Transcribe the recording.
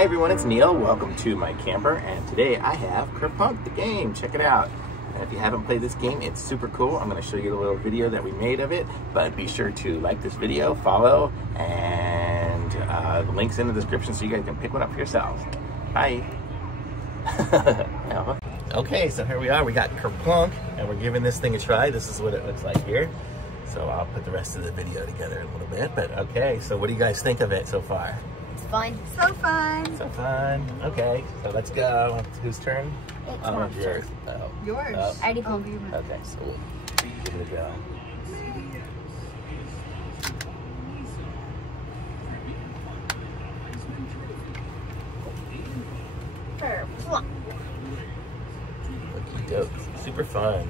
Hi everyone, it's Neil. Welcome to my camper, and today I have Kerplunk, the game. Check it out. And if you haven't played this game, it's super cool. I'm going to show you a little video that we made of it, but be sure to like this video, follow, and the link's in the description so you guys can pick one up for yourselves. Bye. Okay, so here we are. We got Kerplunk, and we're giving this thing a try. This is what it looks like here. So I'll put the rest of the video together in a little bit. But okay, so what do you guys think of it so far? It's fun. So fun. So fun. Okay, so let's go. Whose turn? It's Oh, my yours. turn. Oh. Yours. Oh. I already pulled. Okay, so we'll give it a go. Kerplunk. Okie doke. Super fun.